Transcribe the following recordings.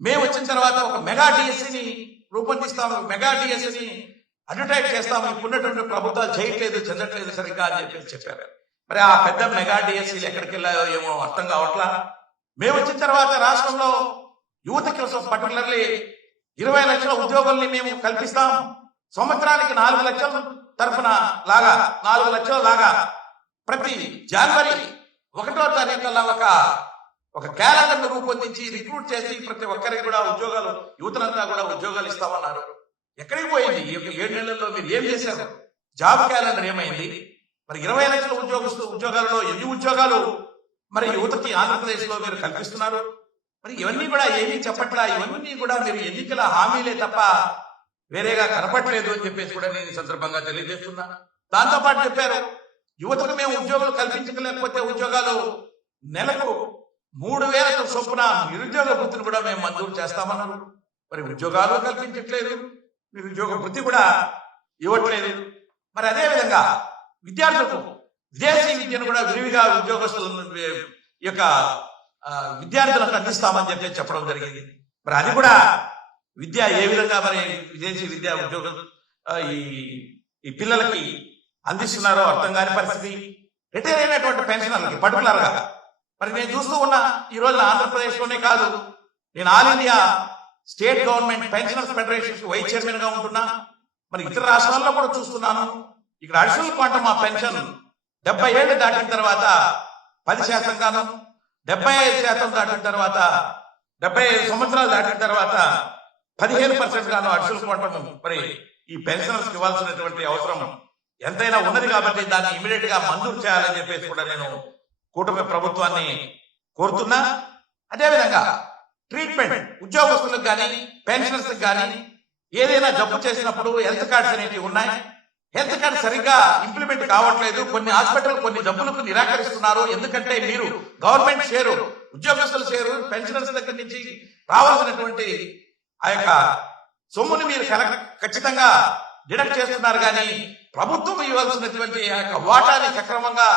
మేము వచ్చిన తర్వాత ఒక మెగా డిఎస్సిని రూపొందిస్తాము మెగా డిఎస్సిని అడ్వర్టైజ్ చేస్తాము ఇప్పుడున్నటువంటి ప్రభుత్వాలు చేయట్లేదు చెందట్లేదు సరిగ్గా అని చెప్పి చెప్పారు. మరి ఆ పెద్ద మెగా డిఎస్సీలు ఎక్కడికి వెళ్ళాయో ఏమో అర్థం కావట్లా? మేము వచ్చిన తర్వాత రాష్ట్రంలో యువత కోసం పర్టికులర్లీ ఇరవై లక్షల ఉద్యోగుల్ని మేము కల్పిస్తాం. సంవత్సరానికి నాలుగు లక్షల తరఫున లాగా నాలుగు లక్షల లాగా ప్రతి జనవరి ఒకటో తారీఖుల ఒక ఒక క్యాలెండర్ను రూపొందించి రిక్రూట్ చేసి ప్రతి ఒక్కరికి కూడా ఉద్యోగాలు యువతనంతా కూడా ఉద్యోగాలు ఇస్తామన్నారు. ఎక్కడికి పోయింది? ఈ యొక్క ఏడు నెలల్లో మీరు ఏం చేశారు? జాబ్ క్యాలెండర్ ఏమైంది? మరి ఇరవై లక్షల ఉద్యోగస్తు ఉద్యోగాలలో ఎన్ని ఉద్యోగాలు మరి యువతకి ఆంధ్రప్రదేశ్లో మీరు కల్పిస్తున్నారు? మరి ఇవన్నీ కూడా ఏమీ చెప్పట్లా? ఇవన్నీ కూడా మీరు ఎన్నికల హామీలే తప్ప వేరేగా కనపట్లేదు అని చెప్పేసి కూడా నేను ఈ సందర్భంగా తెలియజేస్తున్నా. దాంతో పాటు చెప్పారు యువతకు మేము ఉద్యోగాలు కల్పించలేకపోతే ఉద్యోగాలు నెలకు మూడు వేల చొప్పున నిరుద్యోగ వృత్తిని కూడా మేము మంజూరు చేస్తామన్నారు. మరి ఉద్యోగాలు కల్పించట్లేదు. నిరుద్యోగ వృత్తి కూడా ఇవ్వట్లేదు. మరి అదేవిధంగా విద్యార్థులకు విదేశీ విద్యను కూడా విరివిగా ఉద్యోగస్తులను ఈ యొక్క విద్యార్థులకు అందిస్తామని చెప్పి చెప్పడం జరిగింది. మరి అది కూడా విద్య ఏ విధంగా మరి విదేశీ విద్యా ఉద్యోగం ఈ ఈ పిల్లలకి అందిస్తున్నారో అర్థం కాని పరిస్థితి. రిటైర్ అయినటువంటి పెన్షనర్లకి పర్టికులర్గా మరి నేను చూస్తూ ఉన్నా ఈ రోజున ఆంధ్రప్రదేశ్లోనే కాదు. నేను all India state government pensioners federation vice చైర్మన్గా ఉంటున్నా. మరి ఇతర రాష్ట్రాల్లో కూడా చూస్తున్నాను. ఇక్కడ అడిషనల్ క్వాంటమ్ ఆ పెన్షన్ డెబ్బై ఏళ్ళు దాటిన తర్వాత పది శాతం గాను డెబ్బై ఐదు శాతం దాటిన తర్వాత డెబ్బై ఐదు సంవత్సరాలు దాటిన తర్వాత పదిహేను పర్సెంట్ గాను అడిషనల్ క్వాంటమ్ మరి ఈ పెన్షనర్స్ ఇవ్వాల్సినటువంటి అవసరం ఎంతైనా ఉన్నది కాబట్టి దాన్ని ఇమీడియట్గా మంజూరు చేయాలని చెప్పేసి కూడా నేను కూటమి ప్రభుత్వాన్ని కోరుతున్నా? అదేవిధంగా ట్రీట్మెంట్ ఉద్యోగస్తులకు కానీ పెన్షనర్స్ కానీ ఏదైనా జబ్బు చేసినప్పుడు హెల్త్ కార్డ్స్ అనేవి ఉన్నాయి. హెల్త్ కార్డ్ సరిగ్గా ఇంప్లిమెంట్ కావట్లేదు. కొన్ని హాస్పిటల్ కొన్ని జబ్బులకు నిరాకరిస్తున్నారు. ఎందుకంటే మీరు గవర్నమెంట్ షేరు ఉద్యోగస్తుల షేరు పెన్షనర్స్ దగ్గర నుంచి రావాల్సినటువంటి ఆ యొక్క సొమ్ముని మీరు ఖచ్చితంగా డిడక్ట్ చేస్తున్నారు. కానీ ప్రభుత్వం ఇవ్వాల్సినటువంటి ఆ యొక్క వాటాని సక్రమంగా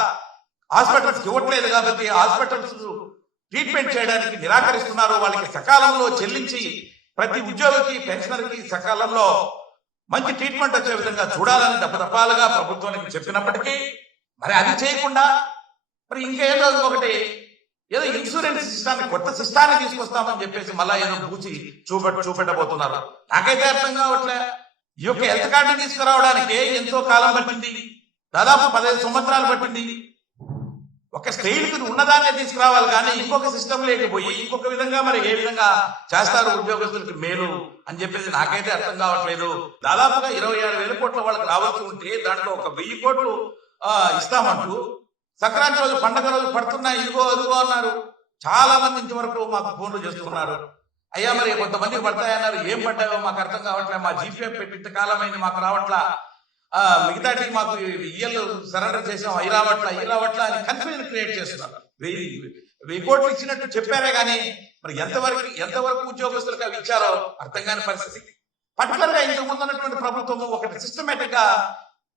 హాస్పిటల్స్ ఇవ్వట్లేదు కాబట్టి హాస్పిటల్స్ ట్రీట్మెంట్ చేయడానికి నిరాకరిస్తున్నారు వాళ్ళకి సకాలంలో చెల్లించి ప్రతి ఉద్యోగికి పెన్షనర్కి సకాలంలో మంచి ట్రీట్మెంట్ వచ్చే విధంగా చూడాలని దప్పదప్పాలుగా ప్రభుత్వానికి చెప్పినప్పటికీ మరి అది చేయకుండా మరి ఇంకేదో ఒకటి ఏదో ఇన్సూరెన్స్ సిస్టాన్ని కొత్త సిస్టాన్ని తీసుకొస్తామని చెప్పేసి మళ్ళా ఏదో పూచి చూపెట్ట చూపెట్టబోతున్నారు. నాకైతే అర్థం కావట్లే. ఈ యొక్క హెల్త్ కార్డు తీసుకురావడానికి ఎంతో కాలం పట్టింది. దాదాపు పదహైదు సంవత్సరాలు పట్టింది. ఒక స్టైల్ ఉన్నదాన్ని తీసుకురావాలి కానీ ఇంకొక సిస్టమ్ లేకపోయి ఇంకొక విధంగా మరి ఏ విధంగా చేస్తారు ఉద్యోగస్తులకి మేలు అని చెప్పేసి నాకైతే అర్థం కావట్లేదు. దాదాపుగా ఇరవై ఆరు వేల కోట్ల వాళ్ళకి రావాల్సి ఉంటే దాంట్లో ఒక వెయ్యి కోట్లు ఇస్తామంటూ సంక్రాంతి రోజు పండగ రోజు పడుతున్నాయి. ఇదిగో అదిగో అన్నారు. చాలా మంది ఇంతవరకు మాకు ఫోన్లు చేస్తున్నారు. అయ్యా మరి కొంతమంది పడతాయన్నారు. ఏం పడ్డాయో మాకు అర్థం కావట్లే. మా జీపీఎఫ్ పెట్టి కాలమైంది మాకు రావట్లా. ఆ మాకు ఇయ్యలు సరెండర్ చేసాం అవి రావట్లా అవి రావట్లా అని కన్ఫ్యూజన్ క్రియేట్ చేస్తున్నారు. వెయ్యి వెయ్యి కోట్లు ఇచ్చినట్టు చెప్పారే కానీ మరి ఎంతవరకు ఎంతవరకు ఉద్యోగస్తులకు అవి ఇచ్చారో అర్థం కాని పరిస్థితి. పర్టికులర్గా ఇంతకు ముందు ఉన్నటువంటి ప్రభుత్వం ఒకటి సిస్టమేటిక్గా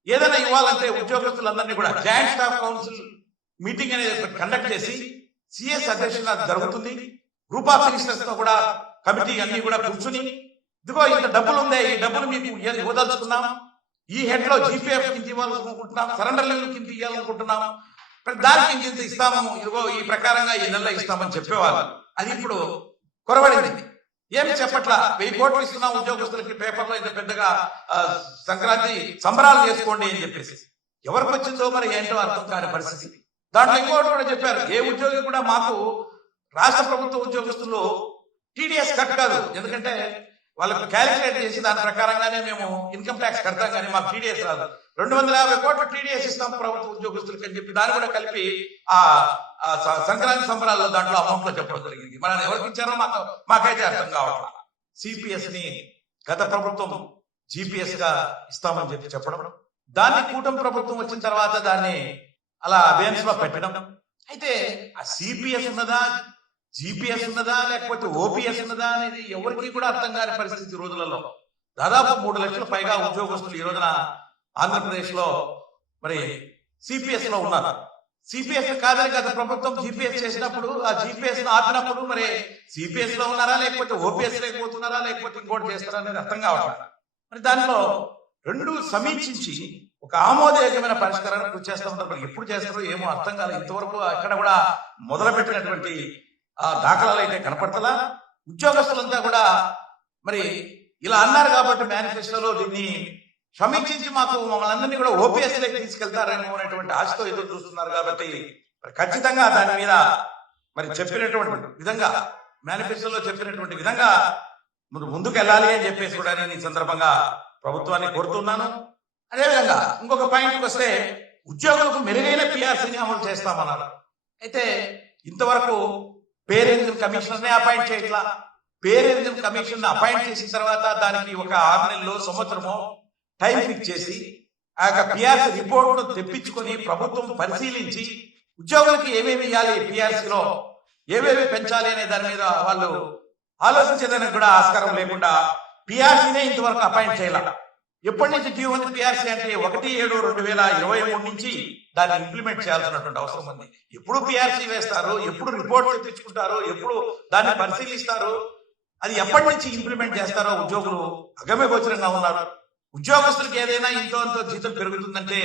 ఏదైనా ఇవ్వాలంటే ఉద్యోగస్తులందరినీ కూడా జాయింట్ స్టాఫ్ కౌన్సిల్ మీటింగ్ అనేది కండక్ట్ చేసి సిఎస్ అధ్యక్షత జరుగుతుంది. గ్రూప్ ఆఫ్ మినిస్టర్స్తో కూడా కమిటీ అన్ని కూడా కూర్చుని ఇదిగో ఇంత డబ్బులు ఉందే ఈ డబ్బులు మీకు ఇవ్వదలుచుకున్నాం. ఈ హెడ్లో జీపీఎఫ్ కింద ఇవ్వాలనుకుంటున్నాం సరెండర్ లెవెల్ కింద ఇవ్వాలనుకుంటున్నాం దానికి ఇంత ఇస్తాము ఇదిగో ఈ ప్రకారంగా ఈ నెలలో ఇస్తామని చెప్పేవాళ్ళు. అది ఇప్పుడు కొరవడింది. ఏమి చెప్పట్లా? వెయ్యి కోట్లు ఇస్తున్న ఉద్యోగస్తులకి పేపర్లో ఇంత పెద్దగా సంక్రాంతి సంబరాలు చేసుకోండి అని చెప్పేసి. ఎవరికి వచ్చిందో మరి ఏంటో అర్థం కాని పరిస్థితి. దాంట్లో ఇంకోటి కూడా చెప్పారు. ఏ ఉద్యోగి కూడా మాకు రాష్ట్ర ప్రభుత్వ ఉద్యోగస్తులు టీడీఎస్ కట్ కాదు. ఎందుకంటే వాళ్ళకి క్యాలిక్యులేట్ చేసి దాని ప్రకారంగానే మేము ఇన్కమ్ ట్యాక్స్ కడతాం కానీ మాకు టీడీఎస్ రాదు. రెండు వందల యాభై కోట్ల టీడీఎస్ ఇస్తాం ప్రభుత్వ ఉద్యోగస్తులకి అని చెప్పి దాన్ని కూడా కలిపి ఆ సంక్రాంతి సంబరాల్లో దాంట్లో అమౌంట్లో చెప్పడం జరిగింది. మరి ఎవరికి ఇచ్చారో మాకు మాకైతే అర్థం కావట్లా. సిపిఎస్ని గత ప్రభుత్వం జిపిఎస్గా ఇస్తామని చెప్పి చెప్పడం దాన్ని కూటమి ప్రభుత్వం వచ్చిన తర్వాత దాన్ని అలా అబేన్స్లో పెట్టడం. అయితే ఆ సిపిఎస్ ఉన్నదా? జీపీఎస్ ఉన్నదా లేకపోతే ఓపీఎస్ ఉన్నదా అనేది ఎవరికి కూడా అర్థం కాని పరిస్థితి రోజులలో. దాదాపు మూడు లక్షల పైగా ఉద్యోగస్తులు ఈ రోజున ఆంధ్రప్రదేశ్లో మరి సిపిఎస్లో ఉన్నారు. సిపిఎస్ కాదని గత ప్రభుత్వం జీపీఎస్ చేసినప్పుడు ఆ జీపీఎస్ ఆపినప్పుడు మరి సిపిఎస్లో ఉన్నారా లేకపోతే ఓపీఎస్ లేకపోతున్నారా లేకపోతే ఇంకోటి చేస్తారా అనేది అర్థం కావట్లేదు. మరి దానిలో రెండు సమీక్షించి ఒక ఆమోదయోగ్యమైన పరిష్కారాన్ని కృషి చేస్తూ ఉంటారు. ఎప్పుడు చేస్తారో ఏమో అర్థం కాలేదు. ఇంతవరకు అక్కడ కూడా మొదలుపెట్టినటువంటి ఆ దాఖలాలు అయితే కనపడతలా? ఉద్యోగస్తులంతా కూడా మరి ఇలా అన్నారు కాబట్టి మేనిఫెస్టోలో దీన్ని సమీక్షించి మాకు మమ్మల్ని అందరినీ కూడా ఓపీఎస్ తీసుకెళ్తారేమో అనేటువంటి ఆశతో ఎదురు చూస్తున్నారు కాబట్టి మరి ఖచ్చితంగా దాని మీద మరి చెప్పినటువంటి విధంగా మేనిఫెస్టోలో చెప్పినటువంటి విధంగా ముందు ముందుకు వెళ్ళాలి అని చెప్పేసి కూడా నేను ఈ సందర్భంగా ప్రభుత్వాన్ని కోరుతున్నాను. అదేవిధంగా ఇంకొక పాయింట్కి వస్తే ఉద్యోగులకు మెరుగైన పిఆర్సీని అమలు చేస్తామన్నారు. అయితే ఇంతవరకు పేరెంజన్ కమిషనర్నే అపాయింట్ చేయట్లా? పేరెంజన్ కమిషన్ అపాయింట్ చేసిన తర్వాత దానికి ఒక ఆరు నెలలో సంవత్సరమో టైం ఫిక్స్ చేసి ఆ యొక్క పిఆర్సీ రిపోర్ట్ తెప్పించుకొని ప్రభుత్వం పరిశీలించి ఉద్యోగులకి ఏమేమి ఇవ్వాలి పిఆర్సీలో? ఏమేమి పెంచాలి అనే దాని మీద వాళ్ళు ఆలోచించేదానికి కూడా ఆస్కారం లేకుండా పిఆర్సీనే ఇంతవరకు అపాయింట్ చేయాల. ఎప్పటి నుంచి డ్యూ ఉంది? పిఆర్సీ అంటే ఒకటి ఏడు రెండు వేల ఇరవై మూడు నుంచి దాన్ని ఇంప్లిమెంట్ చేయాల్సినటువంటి అవసరం ఉంది. ఎప్పుడు పిఆర్సీ వేస్తారు? ఎప్పుడు రిపోర్ట్ తెప్పించుకుంటారు? ఎప్పుడు దాన్ని పరిశీలిస్తారు? అది ఎప్పటి నుంచి ఇంప్లిమెంట్ చేస్తారో ఉద్యోగులు అగమ్య గోచరంగా ఉన్నారు. ఉద్యోగస్తులకు ఏదైనా ఇంతో అంతో జీతం పెరుగుతుందంటే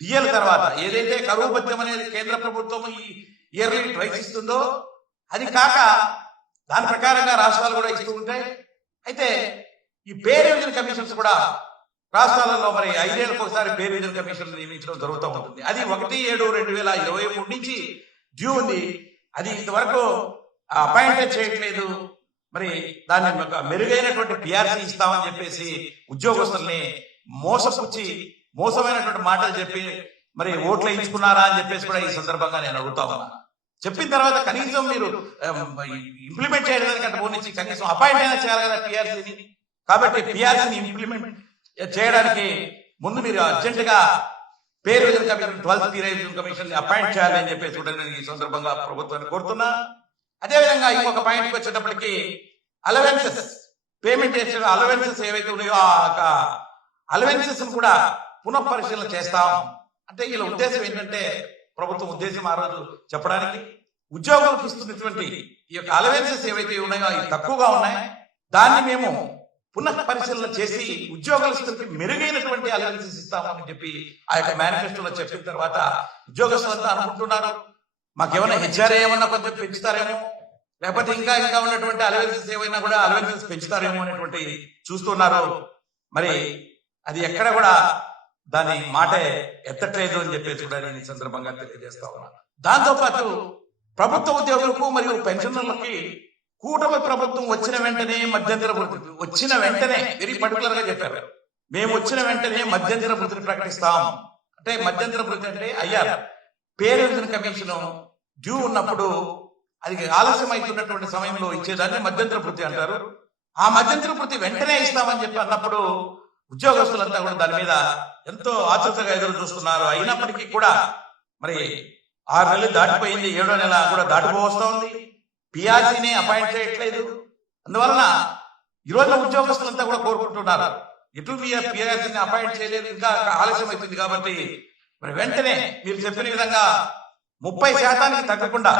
డిఎల్ తర్వాత ఏదైతే కరువు భత్యం అనేది కేంద్ర ప్రభుత్వం ఈ ఇయర్లీ ట్వైస్ ఇస్తుందో అది కాక దాని ప్రకారంగా రాష్ట్రాలు కూడా ఇస్తూ ఉంటాయి. అయితే ఈ పే రివిజన్ కమిషన్స్ కూడా రాష్ట్రాలలో మరి ఐదేళ్ళకి ఒకసారి పే రివిజన్ కమిషన్ నియమించడం జరుగుతూ ఉంటుంది. అది ఒకటి ఏడు రెండు వేల ఇరవై మూడు నుంచి డ్యూ ఉంది అది ఇంతవరకు అపాయింట్ చేయట్లేదు. మరి దాన్ని మెరుగైనటువంటి పిఆర్సీ ఇస్తామని చెప్పేసి ఉద్యోగస్తుల్ని మోసపుచ్చి మోసమైనటువంటి మాటలు చెప్పి మరి ఓట్లు ఇచ్చుకున్నారా అని చెప్పేసి కూడా ఈ సందర్భంగా నేను అడుగుతా ఉన్నాను చెప్పిన తర్వాత కనీసం మీరు ఇంప్లిమెంట్ చేయడానికి పోనిచ్చి కనీసం అపాయింట్ అయినా చేయాలి కదా పిఆర్సీని కాబట్టి పిఆర్సీని ఇంప్లిమెంట్ చేయడానికి ముందు మీరు అర్జెంటుగా పేరు pay commission twelfth commission appoint చేయాలని చెప్పేసి కూడా నేను ఈ సందర్భంగా ప్రభుత్వాన్ని కోరుతున్నా. అదేవిధంగా ఇంకొక పాయింట్కి వచ్చేటప్పటికి అలవెన్సెస్ పేమెంట్ చేసిన అలవెన్సెస్ ఏవైతే ఉన్నాయో ఆ అలవెన్సెస్ కూడా పునఃపరిశీలన చేస్తాం. అంటే వీళ్ళ ఉద్దేశం ఏంటంటే ప్రభుత్వం ఉద్దేశం ఆ రోజు చెప్పడానికి ఉద్యోగులకు ఇస్తున్నటువంటి ఈ యొక్క అలవెన్సెస్ ఏవైతే ఉన్నాయో అవి తక్కువగా ఉన్నాయి. దాన్ని మేము పునః పరిశీలన చేసి స్థితికి మెరుగైనటువంటి అలవెన్సెస్ ఇస్తామని చెప్పి ఆ యొక్క మేనిఫెస్టోలో చెప్పిన తర్వాత ఉద్యోగస్తులంతా అనుకుంటున్నారు. మాకేమైనా హెచ్ఆర్ఏ ఏమన్నా కొంచెం పెంచుతారేమో? లేకపోతే ఇంకా ఇంకా ఉన్నటువంటి అలవెన్సెస్ ఏమైనా కూడా అలవెన్సెస్ పెంచుతారేమో అనేటువంటి చూస్తున్నారు. మరి అది ఎక్కడ కూడా దాని మాటే ఎత్తట్లేదు అని చెప్పేసి కూడా నేను ఈ సందర్భంగా తెలియజేస్తా ఉన్నాను దాంతోపాటు ప్రభుత్వ ఉద్యోగులకు మరియు పెన్షనర్లకి కూటమి ప్రభుత్వం వచ్చిన వెంటనే మధ్యంతర ప్రభుత్వం వచ్చిన వెంటనే వెరీ పర్టికులర్గా చెప్పారు. మేము వచ్చిన వెంటనే మధ్యంతర వృత్తిని ప్రకటిస్తాం. అంటే మధ్యంతర వృత్తి అంటే అయ్యారు పేరు కమిషన్ డ్యూ ఉన్నప్పుడు అది ఆలస్యం అవుతున్నటువంటి సమయంలో ఇచ్చేదాన్ని మధ్యంతర వృత్తి అంటారు. ఆ మధ్యంతర వృత్తి వెంటనే ఇస్తామని చెప్పి అన్నప్పుడు ఉద్యోగస్తులంతా కూడా దాని మీద ఎంతో ఆతృతగా ఎదురు చూస్తున్నారు. అయినప్పటికీ కూడా మరి ఆరు నెలలు దాటిపోయింది ఏడో నెల కూడా దాటిపోవస్తా ఉంది పిఆర్సీని అపాయింట్ చేయట్లేదు. అందువలన ఈ రోజు ఉద్యోగస్తులంతా కూడా కోరుకుంటున్నారు. ఎటు మీ పిఆర్సీని అపాయింట్ చేయలేదు ఇంకా ఆలస్యం అవుతుంది కాబట్టి మరి వెంటనే మీరు చెప్పిన విధంగా ముప్పై శాతానికి తగ్గకుండా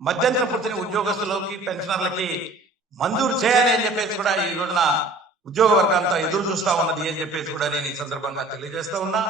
మధ్యంతర వృత్తిని ఉద్యోగస్తులకి పెన్షనర్లకి మంజూరు చేయాలి అని చెప్పేసి కూడా ఈ రోజున ఉద్యోగ వర్గంతో ఎదురు చూస్తా ఉన్నది అని చెప్పేసి కూడా నేను ఈ సందర్భంగా తెలియజేస్తా ఉన్నా.